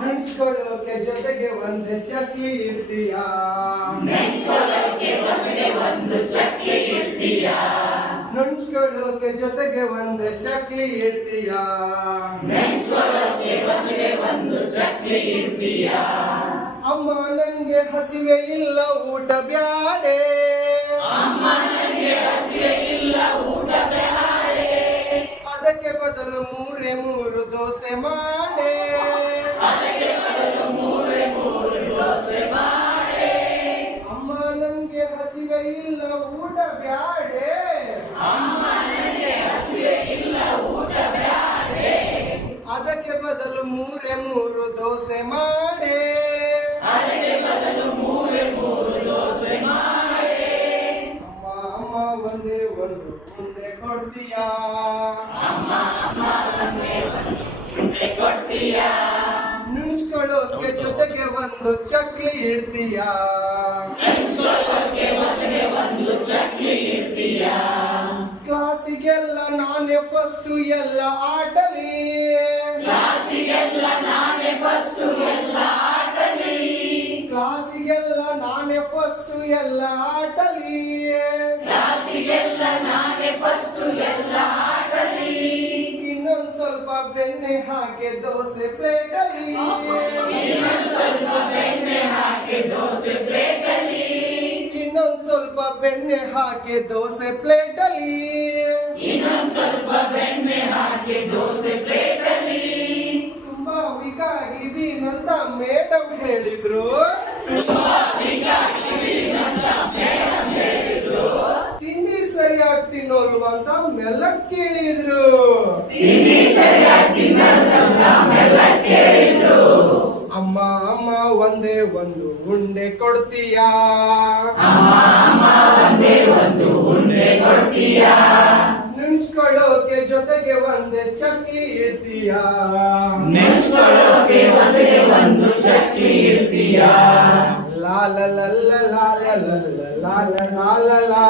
ನೆನ್ಸ್ಕೊಳ್ಳೋಕೆ ಜೊತೆಗೆ ಒಂದು ಚಕ್ಲಿ ಇಡ್ತೀಯಾ? ನೆನ್ಸ್ಕೊಳ್ಳೋಕೆ ಜೊತೆಗೆ ಒಂದು ಚಕ್ಲಿ ಇಡ್ತೀಯಾ? ಅಮ್ಮ ನಂಗೆ ಹಸಿವೆ ಇಲ್ಲ ಊಟ ಬ್ಯಾಡೆ, ಅದಕ್ಕೆ ಬದಲು ಮೂರು ದೋಸೆ ಮಾಡೆ. ಅಮ್ಮ ನಂಗೆ ಹಸಿವೆ ಇಲ್ಲ ಊಟ ಬ್ಯಾಡೆ, ಅದಕ್ಕೆ ಬದಲು ಮೂರು ದೋಸೆ ಮಾಡೆ. ಅಮ್ಮ ಒಂದೇ ಒಂದು ಉಂಡೆ ಕೊಡ್ತೀಯಾ? ನೆನ್ಸ್ಕೊಳ್ಳೋಕೆ ಜೊತೆಗೆ ಒಂದು ಚಕ್ಲಿ ಇಡ್ತೀಯಾ? ಕ್ಲಾಸಿಗೆಲ್ಲ ನಾನೇ ಫಸ್ಟ್ ಎಲ್ಲ ಆಟಲಿ, ಕ್ಲಾಸಿಗೆಲ್ಲ ನಾನೇ ಫಸ್ಟ್ ಎಲ್ಲ ಆಟಲಿ. ಇನ್ನೊಂದ್ ಸ್ವಲ್ಪ ಬೆಣ್ಣೆ ಹಾಕಿ ದೋಸೆ ಪ್ಲೇಟಲಿ, ಇನ್ನೊಂದ್ ಸ್ವಲ್ಪ ಬೆಣ್ಣೆ ಹಾಕಿ ದೋಸೆ ಪ್ಲೇಟಲಿ. ತುಂಬಾ ವಿಕಾಗಿದ್ದೀನಂತ ಮೇಡಮ್ ಹೇಳಿದ್ರು, ತಿಂಡಿ ಸರಿಯಾಗಿ ತಿನ್ನೋಲ್ವಂತ ಮೆಲ್ಲಕ್ ಕೇಳಿದ್ರು. ಅಮ್ಮ ಒಂದೇ ಒಂದು ಉಂಡೆ ಕೊಡ್ತೀಯಾ? ನೆನ್ಸ್ಕೊಳ್ಳೋಕೆ ಜೊತೆಗೆ ಒಂದೇ ಚಕ್ಲಿ ಇಡ್ತೀಯಾ? ಲಾಲ ಲಲ್ಲ ಲಾಲ ಲಲ್ಲ ಲಾಲ ಲಾಲ ಲಾ